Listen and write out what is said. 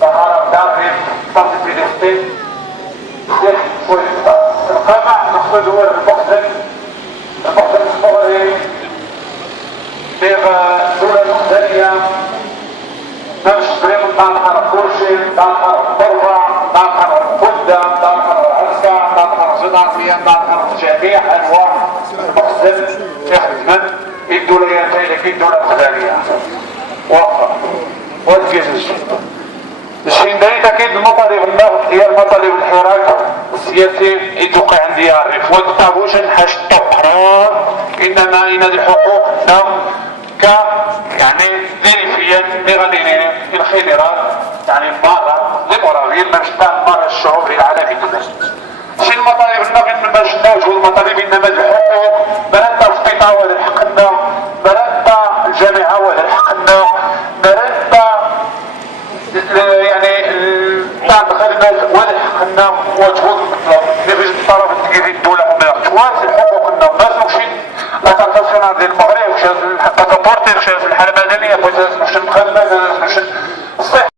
ظهر دارهم تنظيم فلسطين سيح ويسطا القمع المقصود هو المخزن الصغير في الدولة المخزنية نمش بريم نطلع كرشي نطلع الضربة نطلع الفدة نطلع العسكة نطلع الزناطية نطلع جميع أنواع المخزن يخدم الدوليتين في الدولة المخزنية وقف والجيش الشين دايت اكيد المطالب النهض هي المطالب الحراك السياسي يتوقع عندي يعرف والطابوش نحاش الطقرار انما ان الحقوق ك يعني ذريفيا لغنيين الخيرات يعني المارة لمراويين مجدان مارة الشعوب العالمي كله شين المطالب النهض من مجداج والمطالب انما الحقوق بلدنا السبيطة ولا حقنا بلدنا الجامعة ولا حقنا بلدنا يعني بعض الخدمات ولا حقنا وتفوت المطلب نبيج الطرف التقييدي الدولة ومرتواز الحقوق النوم ما سوكشين لا تنتصينا ديال المغرب وشاز الباسابورتي وشاز الحالة المدنية وشاز مش المخدمة وشاز